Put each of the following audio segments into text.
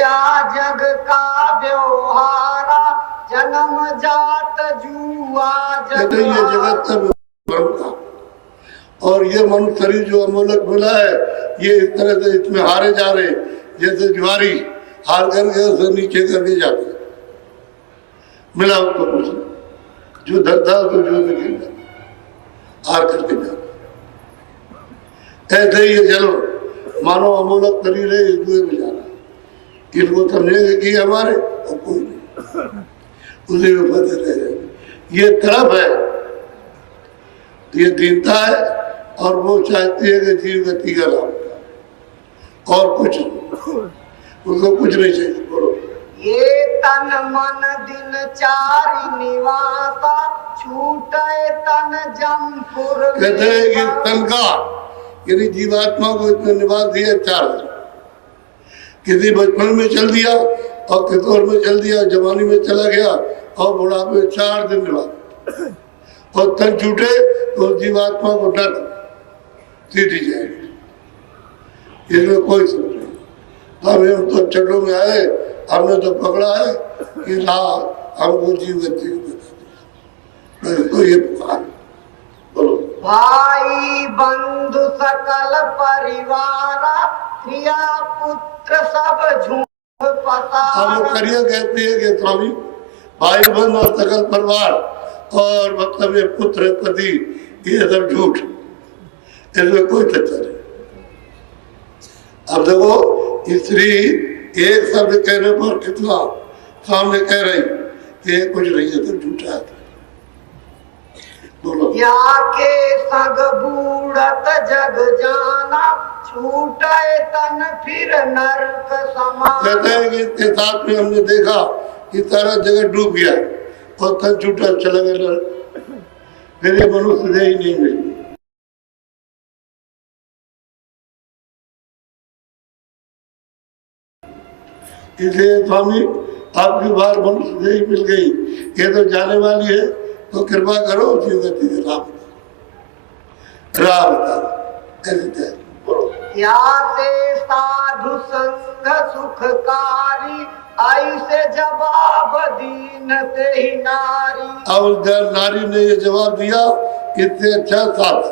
किया जग का व्यवहारा, जन्म जात जुआ जग ये जगत का भ्रम था। और ये मनुष्य शरीर जो अमोलक मिला है, ये इस तरह से इसमें हारे जा रहे, जैसे ज्वारी हार करके उसे नीचे करके जाते मिला तो कुछ जो धरता तो जो गिर जाता हार करके जाता। ऐसे ही ये चलो मानो अमोलक शरीर है, इस जुए में जा रहा है। इनको समझेंगे कि हमारे और कोई नहीं, उसी में फंसे रह जाएंगे। ये तरफ है, ये दीनता है, और वो चाहती है कि जीव गति का लाभ और कुछ उसको कुछ नहीं चाहिए। बोलो ये तन मन दिनचारी निवासा, छूटे तन जमपुर। कहते हैं कि तन का यदि जीवात्मा को इतना निवास दिया 4 दिन, किसी बचपन में चल दिया और किशोर में चल दिया, जवानी में चला गया और बुढ़ापे में 4 दिन निवास, और तन छूटे तो जीवात्मा को डर सीधी जाएगी। इसमें कोई समझ नहीं। हम तो चढ़ों में आए, हमने तो पकड़ा है कि ना हमको जीव गति बता दिया। तो ये पुकार बोलो भाई बंधु सकल परिवारा, क्रिया पुत्र सब झूठ पता। हम करिया कहते हैं कि स्वामी भाई बंधु और सकल परिवार और मतलब ये पुत्र पति ये सब झूठ, इसमें कोई सच्चा नहीं। अब देखो स्त्री एक शब्द कहने पर कितना सामने कह रही कि ये कुछ नहीं है, तो झूठा है। बोलो या के संग बूढ़त जग जाना, छूटे तन फिर नरक समान। कहते हैं कि इसके साथ में हमने देखा कि सारा जगह डूब गया और तन छूटा चला गया नरक, फिर ये मनुष्य दे ही नहीं मिली। इसलिए स्वामी आपकी बार मनुष्य देह मिल गई, ये तो जाने वाली है, तो कृपा करो जीव गति के राम ऐसे या से साधु संग सुखकारी, ऐसे जवाब दीन ते ही नारी। अब नारी ने ये जवाब दिया, इतने अच्छा साथ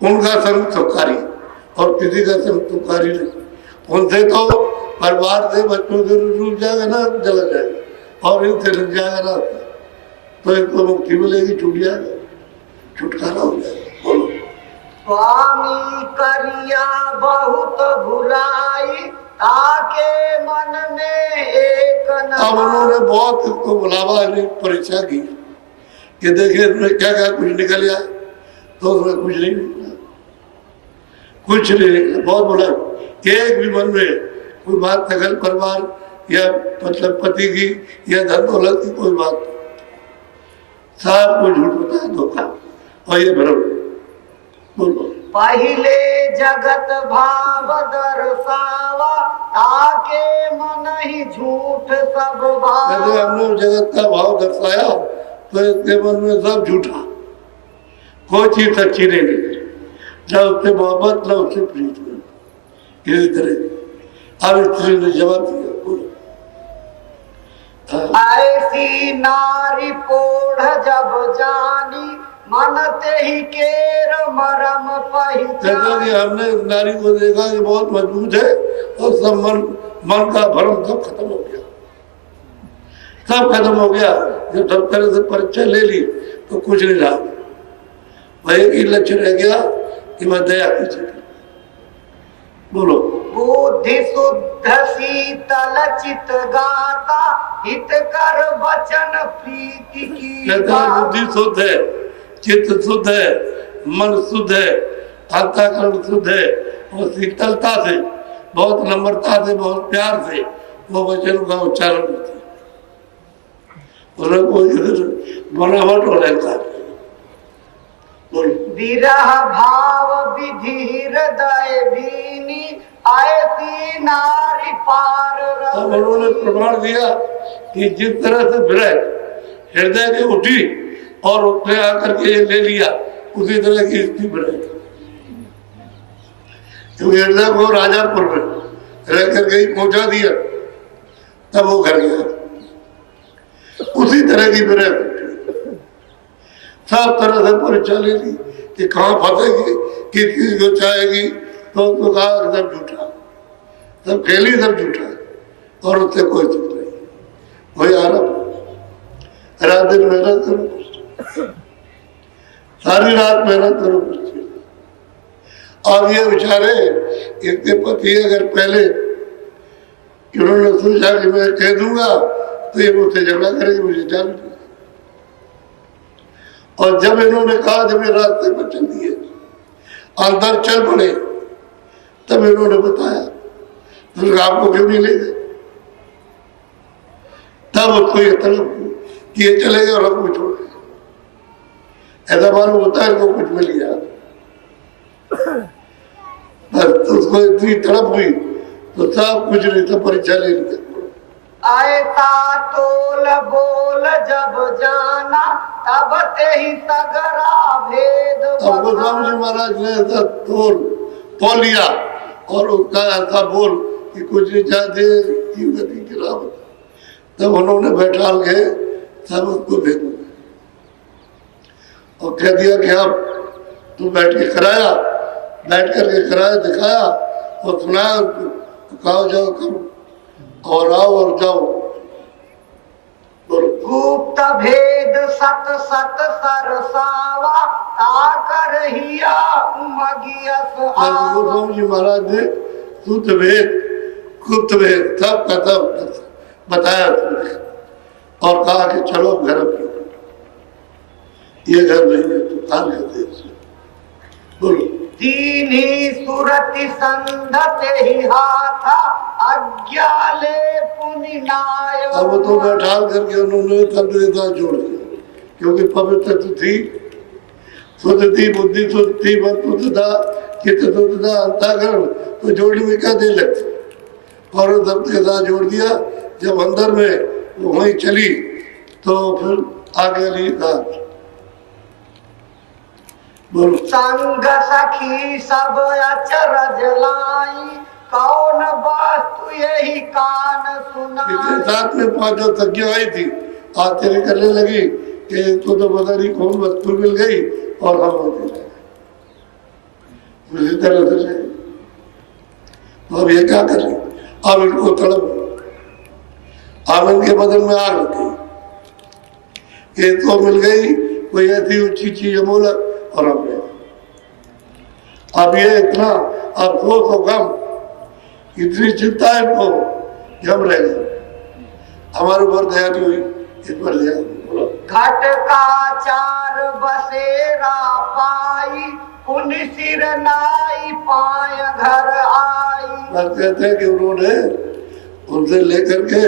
उनका संग सुखकारी और किसी का संग सुखकारी नहीं। उनसे तो परिवार से बच्चों से रुक जाएगा ना, जला जाएगा, और इनसे लग जाएगा ना, तो इनको मुक्ति मिलेगी, छूट जाएगा, छुटकारा हो जाएगा। बोलो स्वामी करिया बहुत भुलाई, ताके मन में एक न। अब उन्होंने बहुत इसको बुलावा परीक्षा की कि देखिए इसमें क्या क्या कुछ निकल जाए, तो उसमें कुछ नहीं निकला, कुछ नहीं निकला। बहुत बोला, एक भी मन में कोई बात सकल परिवार या मतलब पति की या धन दौलत की कोई बात, सब कुछ झूठ बताया, धोखा और ये भ्रम। बोलो पहले जगत भाव दर्शावा, ताके मन ही झूठ सब भाव। हमने जगत का भाव दर्शाया तो इसके मन में सब झूठा, कोई चीज सच्ची नहीं निकली, न उससे मोहब्बत न उससे प्रीत में। इसी तरह अब स्त्री ने जवाब दिया, ऐसी नारी पोढ़ जब जानी, मन ते ही केर मरम पहचानी। हमने नारी को देखा कि बहुत मजबूत है और सब मन का भ्रम सब खत्म हो गया, सब खत्म हो गया। जब सब तरह से परीक्षा ले ली तो कुछ नहीं रहा, वही एक लक्ष्य रह गया कि मैं दया की चीज। बोलो बुद्धि शुद्ध शीतल चित गाता, हित कर वचन प्रीति की। बुद्धि शुद्ध है, चित्त शुद्ध है, मन शुद्ध है, अंतःकरण शुद्ध है, और शीतलता से, बहुत नम्रता से, बहुत प्यार से वो वचन का उच्चारण करते हैं। बनावट हो रहता है। विरह भाव विधि हृदय भीनी, ऐसी नारी पार। अब उन्होंने प्रमाण दिया कि जिस तरह से विरह हृदय में उठी और उसने आकर के ये ले लिया, उसी तरह की इसकी विरह, क्योंकि हृदय को राजापुर में रहकर गई, पहुंचा दिया, तब वो घर गया। उसी तरह की फिर सब तरह से परीक्षा ले ली कि कहाँ फंसेगी, किस चीज को चाहेगी, तो कहा सब झूठा, सब खेली सब झूठा, और उससे कोई सुख नहीं, कोई आराम। रात दिन मेहनत करो, सारी रात मेहनत करो। और ये बेचारे इतने पति अगर पहले इन्होंने सोचा कि मैं कह दूंगा तो ये मुझसे झगड़ा करेगी, मुझे जान दूंगा। और जब इन्होंने कहा, जब ये रास्ते पर चल दिए, अंदर चल पड़े, तब इन्होंने बताया, तो आपको क्यों नहीं ले गए? तब उसको ये तलब कि ये चले गए और हमको छोड़ गए। ऐसा मालूम होता है, इनको कुछ मिल गया, बस तो उसको इतनी तड़प हुई तो सब कुछ नहीं, सब परीक्षा ले ली। ऐसा तोल बोल जब जाना, तब ते ही सगरा भेद। अब गोस्वामी जी महाराज ने ऐसा तोल लिया और उसका ऐसा बोल कि कुछ नहीं चाहते गति की राह बता। तब उन्होंने बैठा के सब उसको भेज और कह दिया कि अब तू बैठ के कराया, बैठ करके कराया, दिखाया और सुनाया, कहा जाओ करो और आओ और जाओ। गुप्त भेद सत सत सरसावा, ताकर हिया उमगियस आवा। गोस्वामी जी महाराज ने शुद्ध भेद, गुप्त भेद सब का सब बताया और कहा कि चलो घर अपने, ये घर नहीं है तो कहाँ कहते। बोलो। दीनी सुरति संधते ही हाथा, अज्ञाले पुनि नाय। अब तो बैठा करके उन्होंने तद्वेदा जोड़ दिया, क्योंकि पवित्र थी, शुद्ध थी, बुद्धि शुद्ध थी, मन शुद्ध था, चित्त शुद्ध था, अंतःकरण, तो जोड़ने में क्या देर लगती। और उस शब्द के साथ जोड़ दिया। जब अंदर में वो वहीं चली तो फिर आगे नहीं था। संग सखी सब अचरज लाई, कौन वस्तु यही कान सुनाई। साथ में 5 सखियां आई थी, आश्चर्य करने लगी कि तो पता नहीं कौन वस्तु मिल गई और हम होते रहे। उसी तरह से तो अब ये क्या करें, अब इनको तड़प, अब इनके बदन में आग लग गई। ये तो मिल गई कोई ऐसी ऊंची चीज अमूलक, और हमने अब ये इतना अफसोस और गम, इतनी चिंता है इनको कि हम रह गए। हमारे ऊपर दया नहीं हुई, इस पर दया। घट का चार बसेरा पाई, पुनि सिर नाई पाय घर आई। बस कहते हैं कि उन्होंने उनसे लेकर के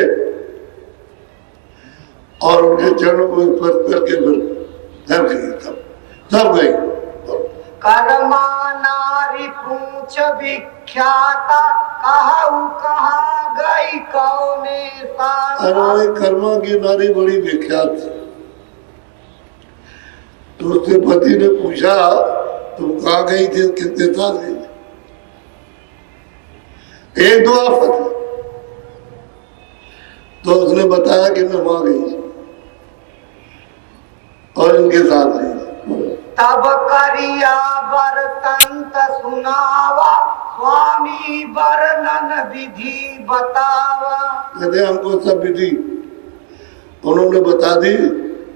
और उनके चरणों को स्पर्श करके फिर घर गई, तब गई। कर्मा नारी पूछ विख्याता, कहू कहाँ गई कौने साथा। अरे कर्मा की नारी बड़ी विख्यात थी, तो उसके पति ने पूछा तुम कहाँ गई थी, कितने साल गई? 1-2 आफत। तो उसने बताया कि मैं वहां गई और इनके साथ गई। तब करिया बरतंत सुनावा, स्वामी वर्णन विधि बतावा। कहते हमको सब विधि उन्होंने बता दी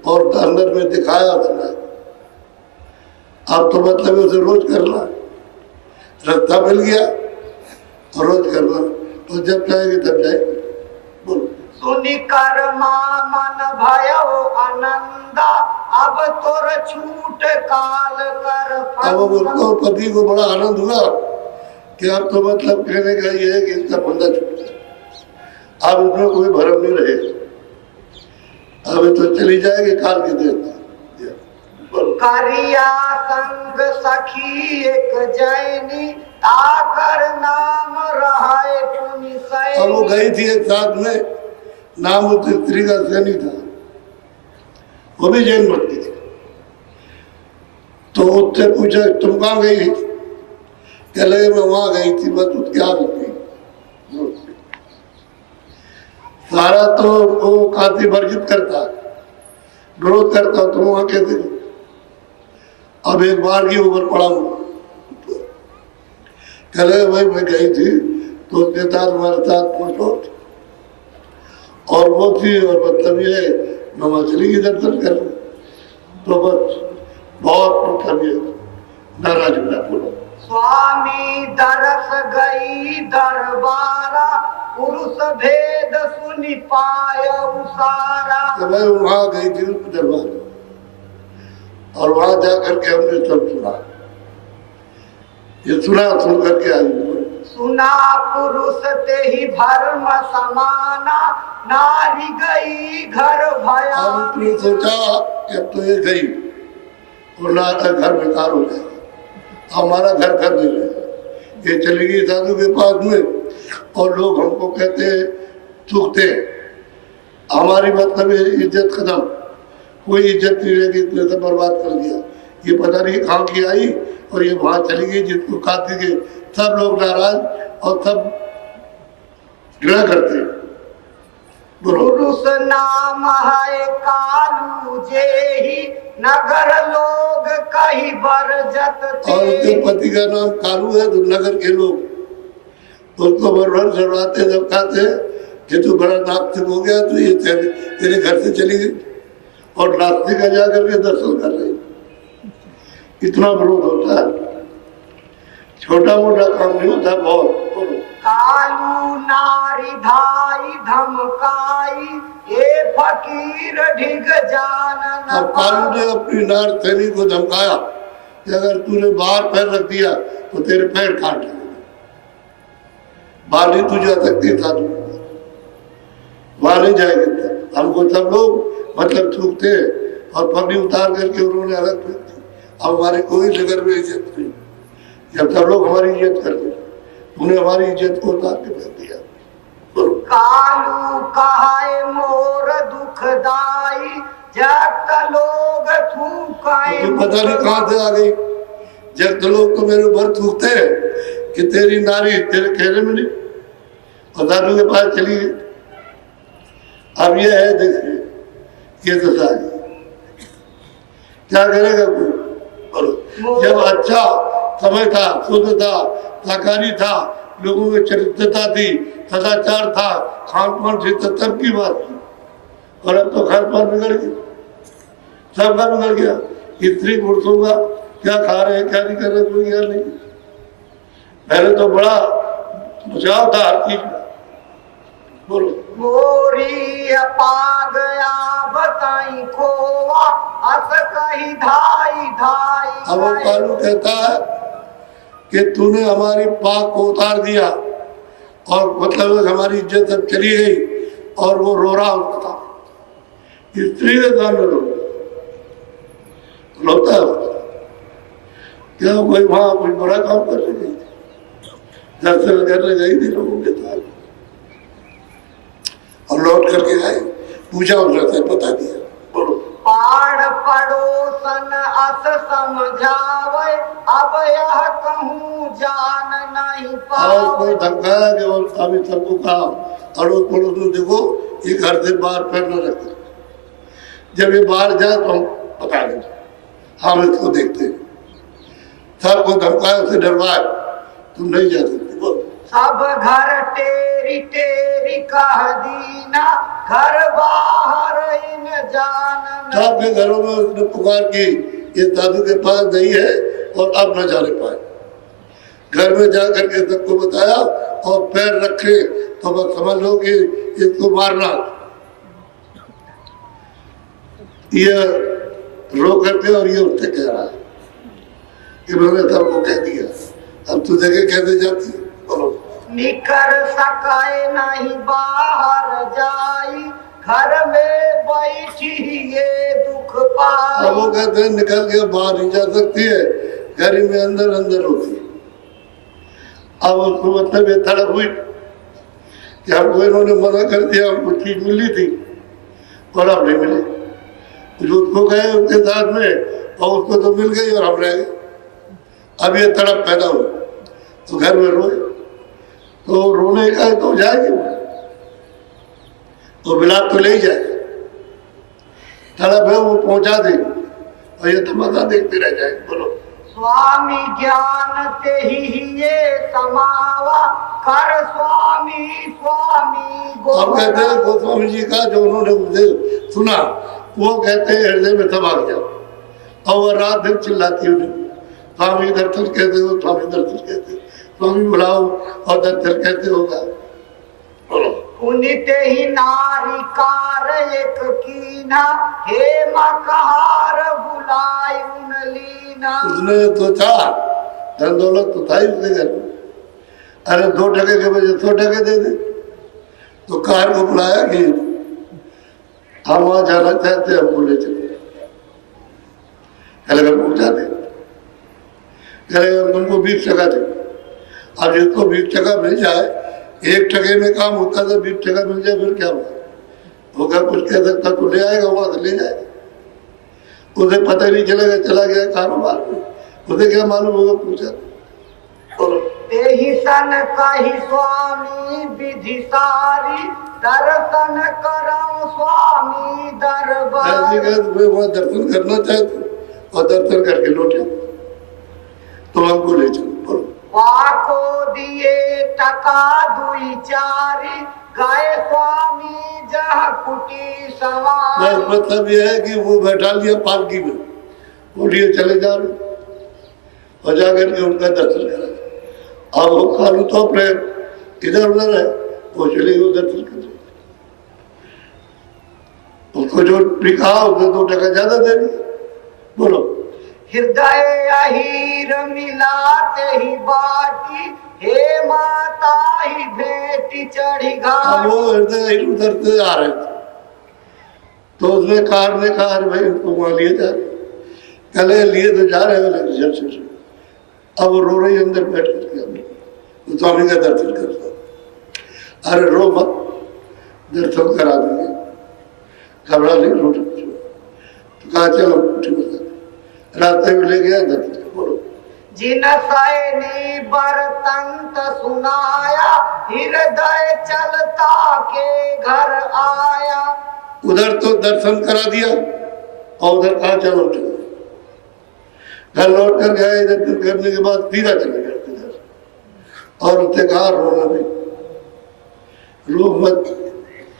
और अंदर में दिखाया उसने। अब तो मतलब उसे रोज करना, रास्ता मिल गया और रोज करना, तो जब चाहेगी तब जाएगी। बोलो। सुनि कर्मा मन भयो आनंदा, अब तोर छूट काल कर। अब उनको पति को बड़ा आनंद हुआ कि अब तो मतलब कहने का ये है कि इसका फंदा छूट गया, अब इसमें कोई भरम नहीं रहे, अब तो चली जाएगी काल के देवता। करिया संग सखी एक जैनी, ताकर नाम रहे पुनि सैनी। अब वो गई थी एक साथ में, नाम उस स्त्री का सैनी था, वो भी जैन मत की थी। तो उससे पूछा तुम कहाँ गई? कह लगे मैं वहां गई थी, बस उसके आगे गई। सारा तो वो कांति वर्जित करता, विरोध करता, तुम वहां कहते थे। अब एक बार की ऊपर पड़ा हूं, कह रहे भाई मैं गई थी तो उसके साथ हमारे साथ पहुंचो और वो थी, और मतलब ये मैं मछली की दर्शन कर रही, तो बस बहुत मतलब ये नाराज हुआ बोलो। स्वामी दरस गई दरबारा, पुरुष भेद सुनि पाय उसारा। तो मैं वहां गई थी दरबार, और वहां जाकर के हमने सब सुना, ये सुन करके आई। सुना पुरुष ते ही धर्म समाना, नारी गई घर भया। हमने सोचा कि अब तो ये गई और ना घर बेकार हो जाएगा, हमारा घर कर दे रहे, ये चली गई साधु के पास में, और लोग हमको कहते चूकते, हमारी मतलब इज्जत खत्म, कोई इज्जत नहीं रहेगी, इतने से बर्बाद कर दिया। ये पता नहीं कहाँ की आई और ये वहां चली गई, जिसको खाती के सब लोग नाराज और सब घृणा करते। पुरुष नाम है कालू जेहि, नगर लोग कही बरजत थे। और उसके पति का नाम कालू है, तो नगर के लोग उसको बरबर चढ़वाते, जब खाते कि तू बड़ा नास्तिक हो गया, तो ये तेरे घर से चली गई और नास्तिक का जाकर के दर्शन कर रही। इतना विरोध होता है, छोटा मोटा काम नहीं होता, बहुत। कालू नारी धाई धमकाई, ये फकीर ढिग जान न अब कालू ने अपनी नार थैली को धमकाया कि अगर तूने बाहर पैर रख दिया तो तेरे पैर काट लेंगे, बाहर नहीं तू जा सकती था, वहां नहीं जाएगी। हमको सब लोग मतलब थूकते और पगड़ी उतार करके उन्होंने अलग फेंक दी। अब हमारी कोई नगर में इज्जत नहीं, जब सब लोग हमारी इज्जत करते, उन्हें हमारी इज्जत को उतार के फेंक दिया। कालू कहाए मोर दुखदाई, जग लोग थूकाए। तो पता नहीं कहाँ से आ गई, जग लोग तो मेरे ऊपर थूकते कि तेरी नारी तेरे कहने में नहीं, और दादू के पास चली गई। अब ये है, देखिए ये दशा है, क्या करेगा कोई? जब अच्छा समय था, शुद्ध था, साकारी था, लोगों में चरित्रता थी, सदाचार था, खान पान थी, तब की बात थी। और अब तो खान पान बिगड़ गया, सब का बिगड़ गया। स्त्री पुरुषों का क्या खा रहे हैं, क्या नहीं कर रहे, कोई ज्ञान नहीं। पहले तो बड़ा बचाव था हर चीज का। बोलो। गोरी पा गया बताई खोवा, अस कही धाई धाई। अब वो कालू कहता है कि तूने हमारी पाक को उतार दिया, और मतलब हमारी इज्जत अब चली गई, और वो रो रहा होता, स्त्री के सामने रोता है। क्या कोई वहां कोई बड़ा काम करने गई थी, दर्शन करने गई थी लोगों के साथ, और लौट करके आए, पूजा उधर से पता दिया। बोलो। पाड़ पड़ोसन अस समझावे, अब यह कहूँ जान नहीं और पावे। कोई धमकाया कि और अभी सबको कहा, अड़ोस पड़ोस में देखो ये घर से बाहर पैर न रखे, जब ये बाहर जाए तो हम बता देंगे, हम इसको देखते हैं। सबको धमकाया, से डरवाए, तुम नहीं जा सकते। बोलो। सब घर टेरी टेरी कह दीना, घर बाहर इन जान न। सबके घरों में उसने पुकार की, ये दादू के पास नहीं है और अब न जाने पाए। घर में जाकर के सबको बताया और पैर रखे तो बस समझ लो कि इसको मारना। ये रो करके और ये उससे कह रहा है, इन्होंने सबको कह दिया, अब तू जगह कहते जाती। बोलो। निकर सकाए नहीं बाहर जाई, घर में बैठी ये दुख पाई। अब वो कहते हैं निकल के बाहर नहीं जा सकती है, घर में अंदर अंदर होती है। अब उसको मतलब ये तड़प हुई कि हमको इन्होंने मना कर दिया, हमको चीज मिली थी और अब नहीं मिली। उसको गए उनके साथ में और उसको तो मिल गई और हम रह गए। अब ये तड़प पैदा हुई तो घर में रोए, तो रोने का तो जाएगी, वो बिलाप तो ले ही जाएगा, तड़प है वो पहुंचा देगी और ये तमाशा देखते रह जाएंगे। बोलो स्वामी ज्ञान ते ही ये समावा कर स्वामी स्वामी अब कहते हैं गोस्वामी जी का जो उन्होंने उपदेश सुना वो कहते हैं हृदय में दबा गया और वह रात दिन चिल्लाती है स्वामी दर्शन कहते हो, स्वामी दर्शन कहते, स्वामी बुलाओ और दर्शन कहते होगा। बोलो पुनिते ही नारी कार एक कीना हे मकहार बुलाई उन लीना। उसने तो था धन दौलत तो था ही उसके घर में, अरे 2 टके के बजे 100 टके दे दे तो कार को बुलाया कि हम वहां जाना चाहते हैं, हमको ले चले, कहेगा पहुंचा दे, कहेगा तुमको 20 टका दे। अब जिसको 20 टका मिल जाए, 1 टके में काम होता था, 20 टका मिल जाए फिर क्या होगा, कुछ कह सकता तो ले आएगा, वहां से ले जाएगा, उसे पता ही नहीं चलेगा, चला गया कारोबार में, उसे क्या मालूम होगा, पूछा तेहि सन कहि स्वामी विधि सारी दर्शन करऊं स्वामी दरबार। वहाँ दर्शन करना चाहते और दर्शन करके लौटे तो हमको ले चलो। बोलो वाको दिए टका दुई चारी गए स्वामी जहाँ कुटी सवार। मतलब यह है कि वो बैठा लिया पालकी में, बोलिए चले जा रहे और जाकर के उनका दर्शन करा। अब वो कानू तो अपने इधर उधर है, वो चले गए दर्शन कर, उसको जो लिखा उसने 2 टका ज्यादा दे दिया। बोलो हृदय अहीर मिलाते ही बाटी हे माता ही भेटी चढ़ी घाट। वो हृदय उधर से आ रहे थे तो उसने कार ने कहा भाई उनको वहां लिए जा रहे, कल लिए तो जा रहे हो जब से अब रो रही अंदर बैठ कर स्वामी का दर्शन कर। अरे रो मत, दर्शन करा देंगे, घबरा नहीं, रो तो कहा चलो रास्ते में ले गया दर्शन। बोलो जिन सैनी बरतंत सुनाया हृदय चलता के घर आया। उधर तो दर्शन करा दिया और उधर कहा चलो चलो, घर लौट कर गए, दर्शन करने के बाद सीधा चले गए और उससे कहा रोना नहीं, रो मत,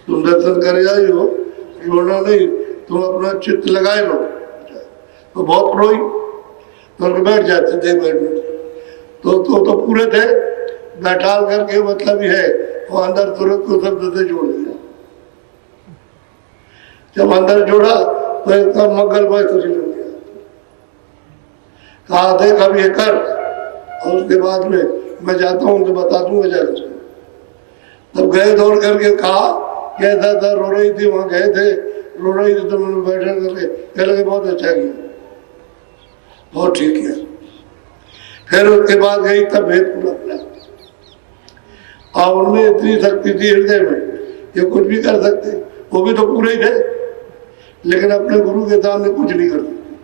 तुम दर्शन कर आई हो, रोना नहीं, तुम अपना चित्त लगाए लो। तो बहुत रोई तो बैठ जाते थे, तो पूरे थे, बैठा करके मतलब है वो अंदर तुरंत को शब्द से जोड़ दिया। जब अंदर जोड़ा तो एकदम मंगलमय शरीर हो गया। कहा देख अब ये कर और उसके बाद में मैं जाता हूँ तो बता दूंगा जाकर। तब गए दौड़ करके कहा कि ऐसा था, रो रही थी, वहां गए थे, रो रही थी तो मैंने बैठा करके कह लगे बहुत अच्छा किया, बहुत ठीक किया। फिर उसके बाद गई तब भेद पूरा और उनमें इतनी शक्ति थी हृदय में ये कुछ भी कर सकते, वो भी तो पूरे ही थे लेकिन अपने गुरु के सामने कुछ नहीं कर सकते,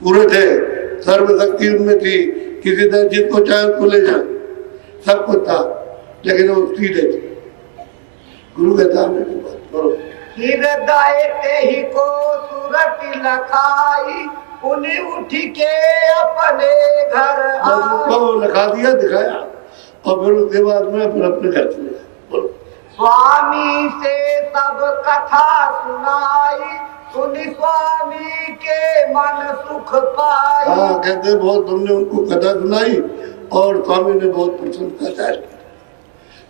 पूरे थे, सर्वशक्ति उनमें थी, किसी तरह जिसको चाहे उसको ले जाए, सब कुछ था, लेकिन वो सीधे थे गुरु के सामने की बात। करो हृदय ते ही को सूरत लखाई उन्हें उठ के अपने घर लखा दिया, दिखाया और फिर उसके बाद में फिर अपने घर चले गए। स्वामी से सब कथा सुनाई सुनी स्वामी के मन सुख पाई। हाँ कहते बहुत तुमने उनको कथा सुनाई और स्वामी ने बहुत प्रसन्नता जाहिर की,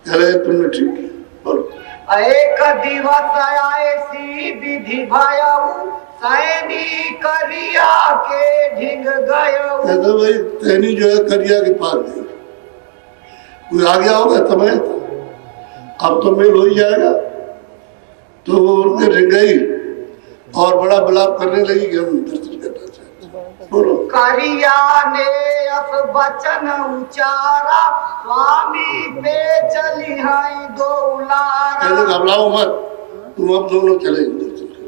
कह रहे तुमने ठीक किया। बोलो एक दिवस ऐसी विधि भयऊ सैनी करिया के ढिंग गयऊ। कहते भाई सैनी जो है करिया के पास गई, कोई आ गया होगा समय, अब तो मेल हो ही जाएगा, तो वो उनके ढिंग गई और बड़ा बिलाप करने लगी कि हम दर्शन करना चाहते। बोलो करिया ने अस वचन उचारा स्वामी पे चली है दौलारा। घबराओ मत, तुम अब दोनों चले दर्शन करो,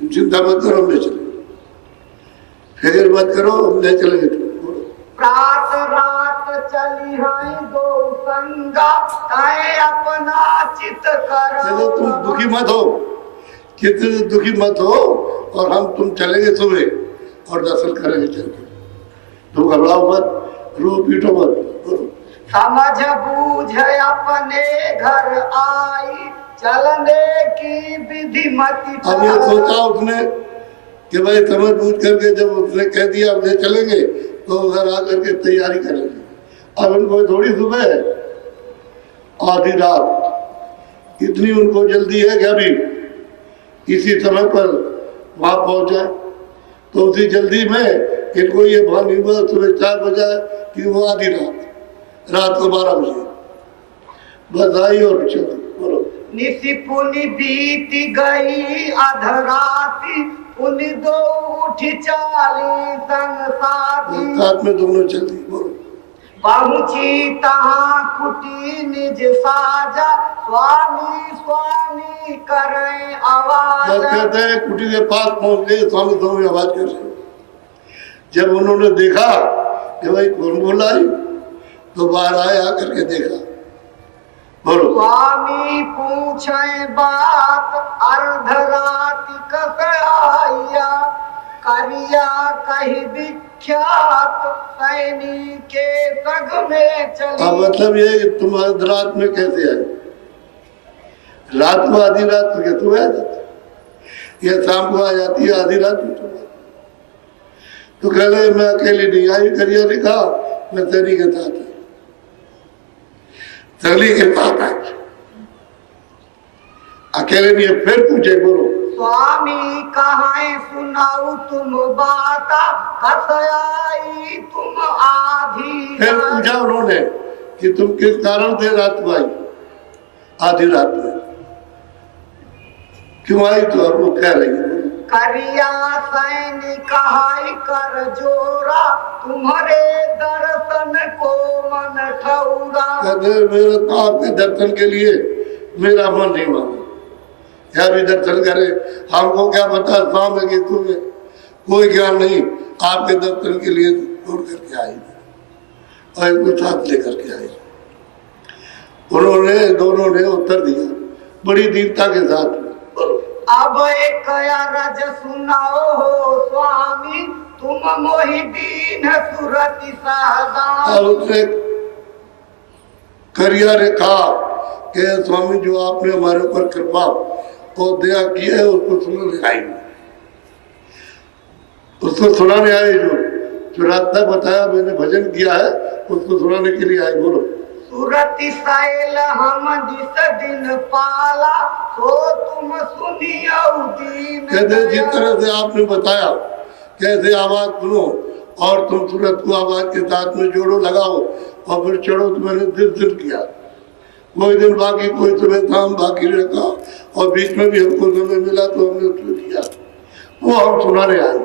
तुम चिंता मत करो, हम ले चलेंगे, फिक्र मत करो, हम ले चलेंगे। प्रात रात चली है दो संगा तय अपना चित कहते तुम करो दुखी मत हो, कितने दुखी मत हो, और हम तुम चलेंगे सुबह और दर्शन करेंगे चल के। तुम घबराओ मत, रो पीटो मत, बोलो। समझ बूझ अपने घर आई चलने की विधि मति अब ये सोचा उसने कि भाई समझ बूझ करके जब उसने कह दिया अब ले चलेंगे तो घर आकर के तैयारी करेंगे। अब उनको थोड़ी सुबह है, आधी रात, इतनी उनको जल्दी है कि अभी इसी समय पर वहां पहुंच जाए। तो उसी जल्दी में इनको ये भान नहीं हुआ सुबह 4 बजे कि वो आधी रात को 12 बजे बस आई और चल। बोलो। निसी पुनि बीत गई अधराती पुनि दो उठी चाली संग साथी साथ में दोनों चल दी। बोलो। पहुंची तहाँ कुटी निज साजा स्वामी स्वामी करें आवाज। कहते हैं कुटी के पास पहुंच गए, स्वामी स्वामी आवाज कर रहे। जब उन्होंने देखा कि भाई कौन बोला है तो बाहर आए, आकर के देखा। बोलो। स्वामी पूछे बात अर्धरात कस आया करिया कही विख्यात सैनी के संग में चली। अब मतलब ये कि तुम रात में कैसे आए? रात को आधी रात को क्या तुम आ जाते? ये शाम को आ जाती है आधी रात में। तो कह रहे मैं अकेली नहीं आई, करिया ने कहा मैं सैनी के साथ आई, सैनी के साथ आई, अकेले नहीं। फिर पूछे। बोलो। स्वामी कहाँ सुनाऊ तुम बाता कस आई तुम आधी फिर पूछा उन्होंने कि तुम किस कारण से रात को आई, आधी रात में क्यों आई? तो अब वो कह रही है करिया सैनी कहाई कर जोरा तुम्हारे दर्शन को मन ठौरा। मेरा आपके दर्शन के लिए मेरा मन नहीं माना, क्या भी दर्शन करे, हमको क्या पता शाम है कि तुम्हें कोई ज्ञान नहीं, आपके दर्शन के लिए छोड़ करके आई और इनको साथ लेकर के आई। उन्होंने दोनों ने उत्तर दिया बड़ी दीनता के साथ। अब एक रज सुनाओ हो स्वामी तुम मोहि दीन सुरति सहदान। उसने करिया ने कहा कि स्वामी जो आपने हमारे ऊपर कृपा और दया की है उसको सुनाने आई, उसको सुनाने आए। जो रास्ता बताया मैंने भजन किया है उसको सुनाने के लिए आई। बोलो। सुरति सैल हम जिस दिन पाला सो तुम सुनियो दीन। कहते जिस तरह से आपने बताया कैसे आवाज सुनो और तुम सूरत को आवाज के साथ में जोड़ो लगाओ और फिर चढ़ो, तो मैंने दिल किया। कोई दिन बाकी, कोई सुबह शाम बाकी रखा और बीच में भी हमको समय मिला तो हमने उसको किया, वो हम सुनाने आए।